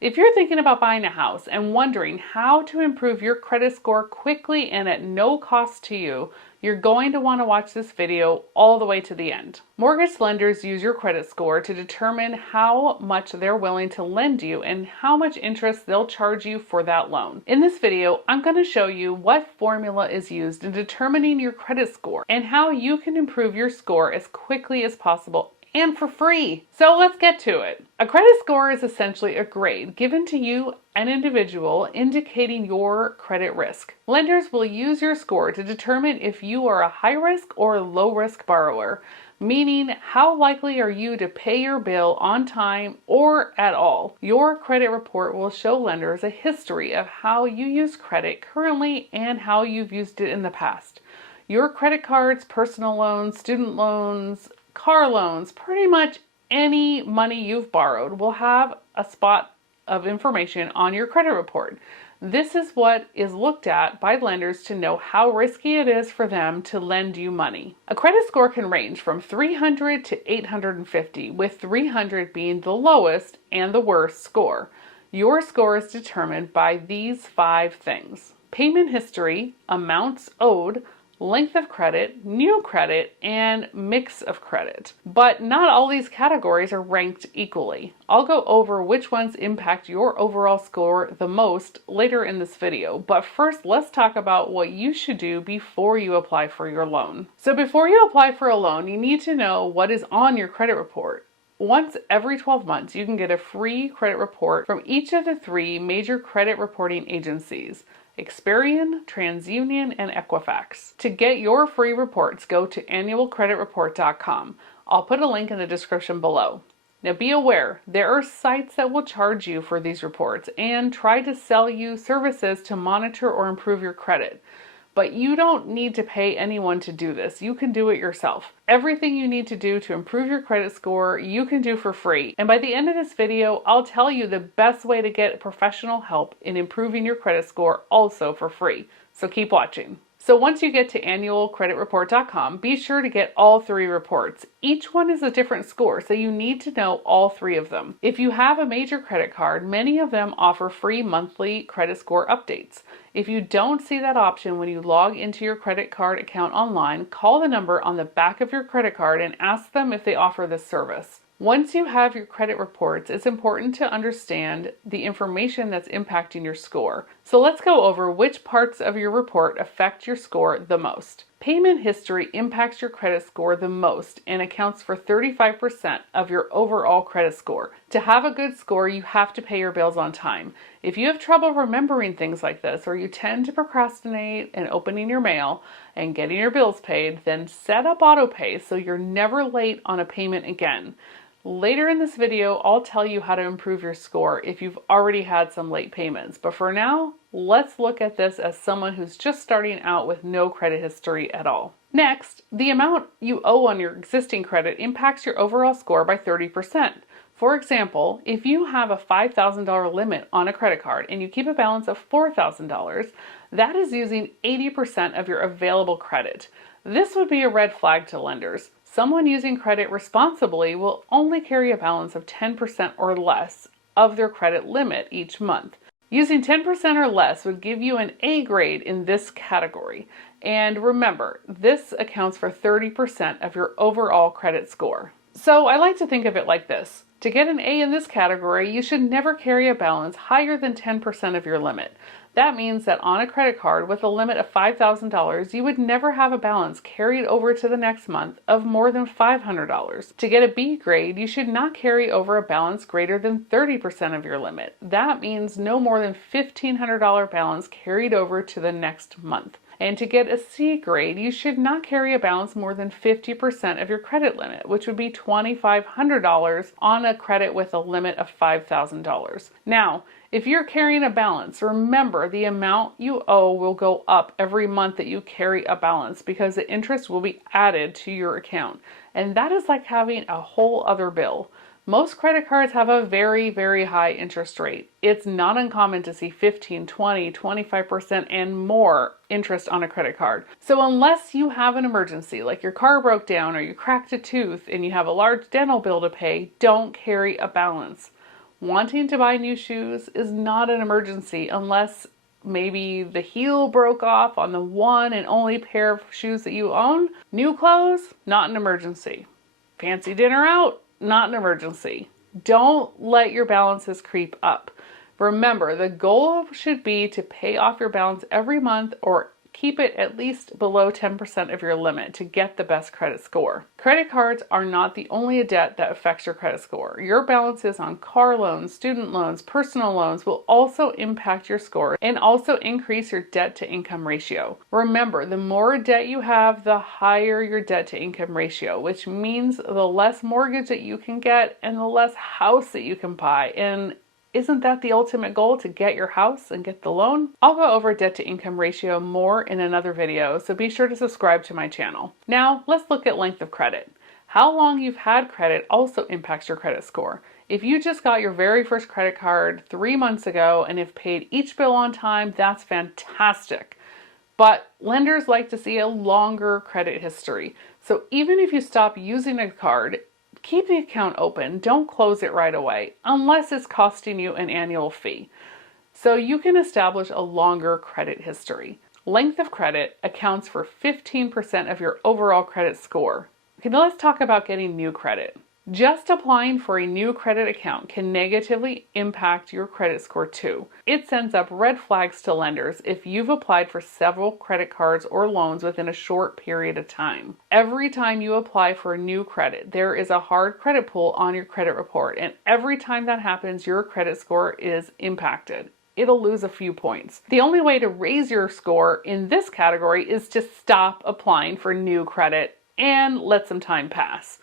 If you're thinking about buying a house and wondering how to improve your credit score quickly and at no cost to you, you're going to want to watch this video all the way to the end. Mortgage lenders use your credit score to determine how much they're willing to lend you and how much interest they'll charge you for that loan. In this video, I'm going to show you what formula is used in determining your credit score and how you can improve your score as quickly as possible and for free. So let's get to it. A credit score is essentially a grade given to you, an individual, indicating your credit risk. Lenders will use your score to determine if you are a high risk or low risk borrower, meaning how likely are you to pay your bill on time or at all. Your credit report will show lenders a history of how you use credit currently and how you've used it in the past. Your credit cards, personal loans, student loans, car loans, pretty much any money you've borrowed will have a spot of information on your credit report. This is what is looked at by lenders to know how risky it is for them to lend you money. A credit score can range from 300 to 850, with 300 being the lowest and the worst score. Your score is determined by these 5 things: payment history, amounts owed, length of credit, new credit, and mix of credit. But not all these categories are ranked equally. I'll go over which ones impact your overall score the most later in this video, but first let's talk about what you should do before you apply for your loan. So before you apply for a loan, you need to know what is on your credit report. Once every 12 months, you can get a free credit report from each of the 3 major credit reporting agencies: Experian, TransUnion, and Equifax. To get your free reports, go to annualcreditreport.com. I'll put a link in the description below. Now be aware, there are sites that will charge you for these reports and try to sell you services to monitor or improve your credit. But you don't need to pay anyone to do this. You can do it yourself. Everything you need to do to improve your credit score, you can do for free. And by the end of this video, I'll tell you the best way to get professional help in improving your credit score also for free. So keep watching. So once you get to annualcreditreport.com, be sure to get all 3 reports. Each one is a different score, so you need to know all 3 of them. If you have a major credit card, many of them offer free monthly credit score updates. If you don't see that option when you log into your credit card account online, call the number on the back of your credit card and ask them if they offer this service. Once you have your credit reports, it's important to understand the information that's impacting your score. So let's go over which parts of your report affect your score the most. Payment history impacts your credit score the most and accounts for 35% of your overall credit score. To have a good score, you have to pay your bills on time. If you have trouble remembering things like this, or you tend to procrastinate in opening your mail and getting your bills paid, then set up autopay so you're never late on a payment again. Later in this video, I'll tell you how to improve your score if you've already had some late payments. But for now, let's look at this as someone who's just starting out with no credit history at all. Next, the amount you owe on your existing credit impacts your overall score by 30%. For example, if you have a $5,000 limit on a credit card and you keep a balance of $4,000, that is using 80% of your available credit. This would be a red flag to lenders. Someone using credit responsibly will only carry a balance of 10% or less of their credit limit each month. Using 10% or less would give you an A grade in this category. And remember, this accounts for 30% of your overall credit score. So I like to think of it like this. To get an A in this category, you should never carry a balance higher than 10% of your limit. That means that on a credit card with a limit of $5,000, you would never have a balance carried over to the next month of more than $500. To get a B grade, you should not carry over a balance greater than 30% of your limit. That means no more than $1,500 balance carried over to the next month. And to get a C grade, you should not carry a balance more than 50% of your credit limit, which would be $2,500 on a credit with a limit of $5,000. Now, if you're carrying a balance, remember the amount you owe will go up every month that you carry a balance because the interest will be added to your account. And that is like having a whole other bill. Most credit cards have a very, very high interest rate. It's not uncommon to see 15, 20, 25% and more interest on a credit card. So unless you have an emergency, like your car broke down or you cracked a tooth and you have a large dental bill to pay, don't carry a balance. Wanting to buy new shoes is not an emergency unless maybe the heel broke off on the one and only pair of shoes that you own. New clothes, not an emergency. Fancy dinner out, not an emergency. Don't let your balances creep up. Remember, the goal should be to pay off your balance every month or keep it at least below 10% of your limit to get the best credit score. Credit cards are not the only debt that affects your credit score. Your balances on car loans, student loans, personal loans will also impact your score and also increase your debt to income ratio. Remember, the more debt you have, the higher your debt to income ratio, which means the less mortgage that you can get and the less house that you can buy. And isn't that the ultimate goal, to get your house and get the loan? I'll go over debt to income ratio more in another video, so be sure to subscribe to my channel. Now, let's look at length of credit. How long you've had credit also impacts your credit score. If you just got your very first credit card 3 months ago and have paid each bill on time, that's fantastic. But lenders like to see a longer credit history. So even if you stop using a card, keep the account open. Don't close it right away unless it's costing you an annual fee. So you can establish a longer credit history. Length of credit accounts for 15% of your overall credit score. Okay, now let's talk about getting new credit. Just applying for a new credit account can negatively impact your credit score too. It sends up red flags to lenders if you've applied for several credit cards or loans within a short period of time. Every time you apply for a new credit, there is a hard credit pull on your credit report, and every time that happens, your credit score is impacted. It'll lose a few points. The only way to raise your score in this category is to stop applying for new credit and let some time pass.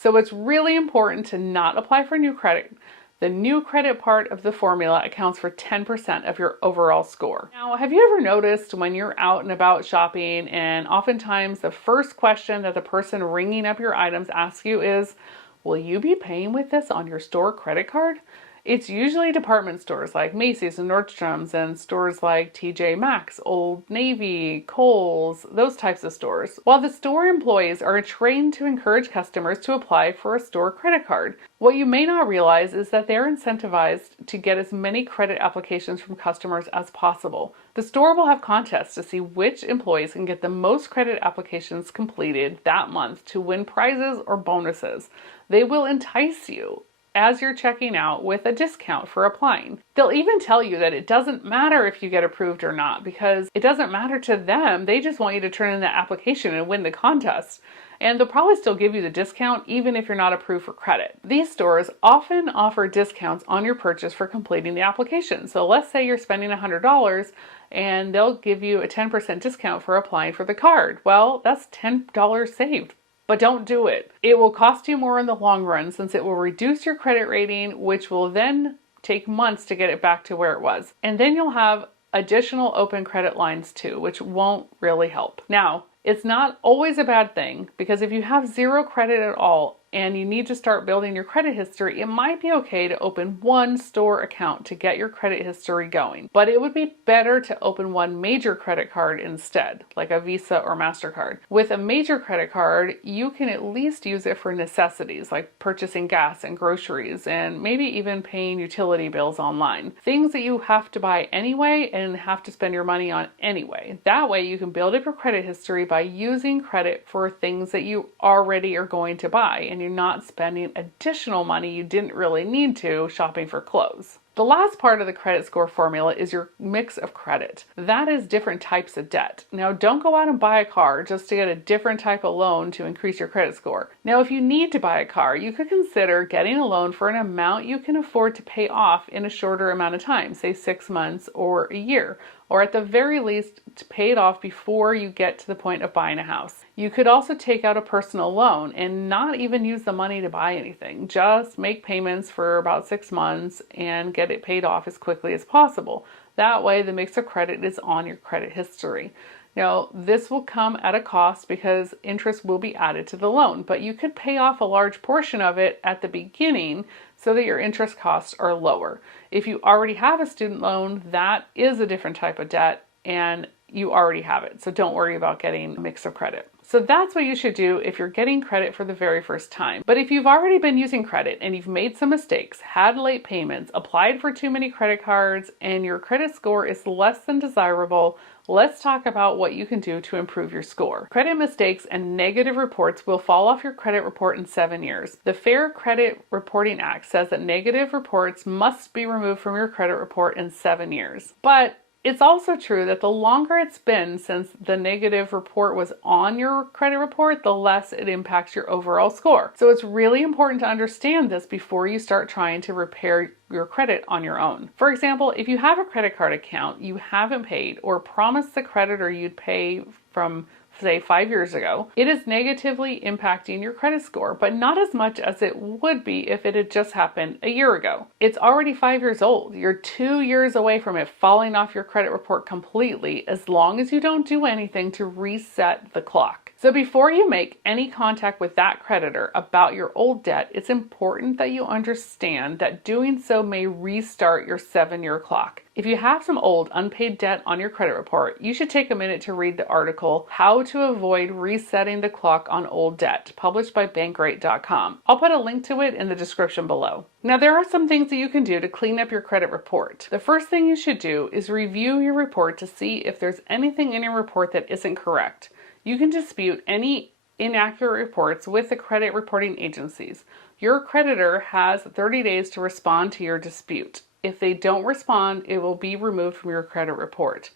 So it's really important to not apply for new credit. The new credit part of the formula accounts for 10% of your overall score. Now, have you ever noticed when you're out and about shopping and oftentimes the first question that the person ringing up your items asks you is, will you be paying with this on your store credit card? It's usually department stores like Macy's and Nordstrom's and stores like TJ Maxx, Old Navy, Kohl's, those types of stores. While the store employees are trained to encourage customers to apply for a store credit card, what you may not realize is that they're incentivized to get as many credit applications from customers as possible. The store will have contests to see which employees can get the most credit applications completed that month to win prizes or bonuses. They will entice you as you're checking out with a discount for applying. They'll even tell you that it doesn't matter if you get approved or not because it doesn't matter to them. They just want you to turn in the application and win the contest. And they'll probably still give you the discount even if you're not approved for credit. These stores often offer discounts on your purchase for completing the application. So let's say you're spending $100 and they'll give you a 10% discount for applying for the card. Well, that's $10 saved. But don't do it. It will cost you more in the long run since it will reduce your credit rating, which will then take months to get it back to where it was. And then you'll have additional open credit lines too, which won't really help. Now, it's not always a bad thing because if you have zero credit at all and you need to start building your credit history, it might be okay to open one store account to get your credit history going. But it would be better to open one major credit card instead, like a Visa or MasterCard. With a major credit card, you can at least use it for necessities like purchasing gas and groceries and maybe even paying utility bills online. Things that you have to buy anyway and have to spend your money on anyway. That way you can build up your credit history by using credit for things that you already are going to buy, and you're not spending additional money you didn't really need to shopping for clothes. The last part of the credit score formula is your mix of credit. That is different types of debt. Now, don't go out and buy a car just to get a different type of loan to increase your credit score. Now, if you need to buy a car, you could consider getting a loan for an amount you can afford to pay off in a shorter amount of time, say 6 months or a year, or at the very least to pay it off before you get to the point of buying a house. You could also take out a personal loan and not even use the money to buy anything. Just make payments for about 6 months and get it paid off as quickly as possible. That way the mix of credit is on your credit history. Now, this will come at a cost because interest will be added to the loan, but you could pay off a large portion of it at the beginning so that your interest costs are lower. If you already have a student loan, that is a different type of debt and you already have it. So don't worry about getting a mix of credit. So that's what you should do if you're getting credit for the very first time. But if you've already been using credit and you've made some mistakes, had late payments, applied for too many credit cards, and your credit score is less than desirable, let's talk about what you can do to improve your score. Credit mistakes and negative reports will fall off your credit report in 7 years. The Fair Credit Reporting Act says that negative reports must be removed from your credit report in 7 years. But it's also true that the longer it's been since the negative report was on your credit report, the less it impacts your overall score. So it's really important to understand this before you start trying to repair your credit on your own. For example, if you have a credit card account you haven't paid or promised the creditor you'd pay from, say, 5 years ago, it is negatively impacting your credit score, but not as much as it would be if it had just happened a year ago. It's already 5 years old. You're 2 years away from it falling off your credit report completely, as long as you don't do anything to reset the clock. So before you make any contact with that creditor about your old debt, it's important that you understand that doing so may restart your 7-year clock. If you have some old unpaid debt on your credit report, you should take a minute to read the article, How to Avoid Resetting the Clock on Old Debt, published by Bankrate.com. I'll put a link to it in the description below. Now, there are some things that you can do to clean up your credit report. The first thing you should do is review your report to see if there's anything in your report that isn't correct. You can dispute any inaccurate reports with the credit reporting agencies. Your creditor has 30 days to respond to your dispute. If they don't respond, it will be removed from your credit report.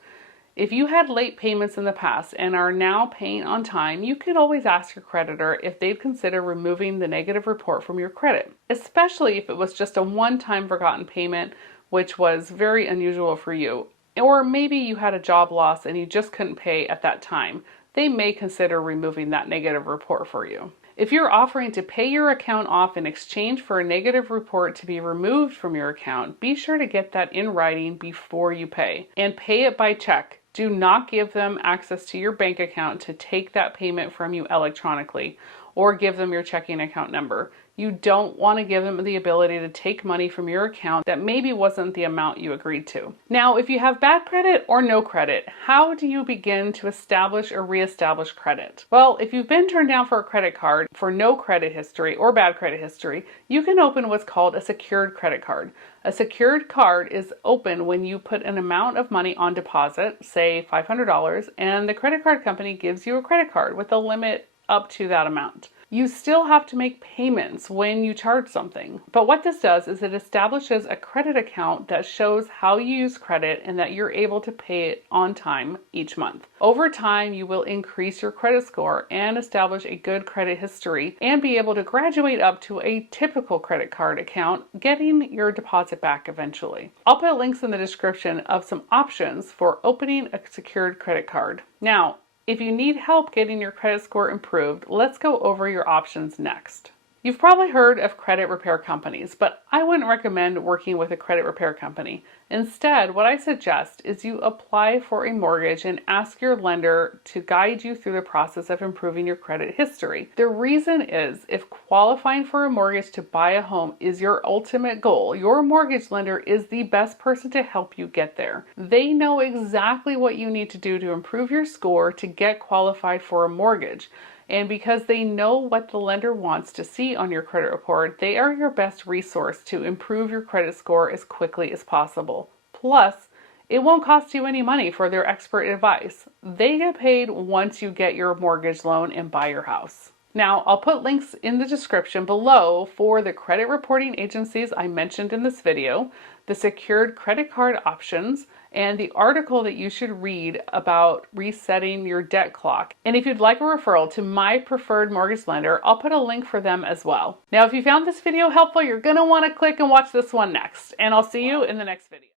If you had late payments in the past and are now paying on time, you could always ask your creditor if they'd consider removing the negative report from your credit, especially if it was just a one-time forgotten payment, which was very unusual for you. Or maybe you had a job loss and you just couldn't pay at that time. They may consider removing that negative report for you. If you're offering to pay your account off in exchange for a negative report to be removed from your account, be sure to get that in writing before you pay. And pay it by check. Do not give them access to your bank account to take that payment from you electronically, or give them your checking account number. You don't want to give them the ability to take money from your account that maybe wasn't the amount you agreed to. Now, if you have bad credit or no credit, how do you begin to establish or reestablish credit? Well, if you've been turned down for a credit card for no credit history or bad credit history, you can open what's called a secured credit card. A secured card is open when you put an amount of money on deposit, say $500, and the credit card company gives you a credit card with a limit up to that amount. You still have to make payments when you charge something. But what this does is it establishes a credit account that shows how you use credit and that you're able to pay it on time each month. Over time, you will increase your credit score and establish a good credit history and be able to graduate up to a typical credit card account, getting your deposit back eventually. I'll put links in the description of some options for opening a secured credit card. Now, if you need help getting your credit score improved, let's go over your options next. You've probably heard of credit repair companies, but I wouldn't recommend working with a credit repair company. Instead, what I suggest is you apply for a mortgage and ask your lender to guide you through the process of improving your credit history. The reason is, if qualifying for a mortgage to buy a home is your ultimate goal, your mortgage lender is the best person to help you get there. They know exactly what you need to do to improve your score to get qualified for a mortgage. And because they know what the lender wants to see on your credit report, they are your best resource to improve your credit score as quickly as possible. Plus, it won't cost you any money for their expert advice. They get paid once you get your mortgage loan and buy your house. Now, I'll put links in the description below for the credit reporting agencies I mentioned in this video, the secured credit card options, and the article that you should read about resetting your debt clock. And if you'd like a referral to my preferred mortgage lender, I'll put a link for them as well. Now, if you found this video helpful, you're going to want to click and watch this one next. And I'll see you in the next video.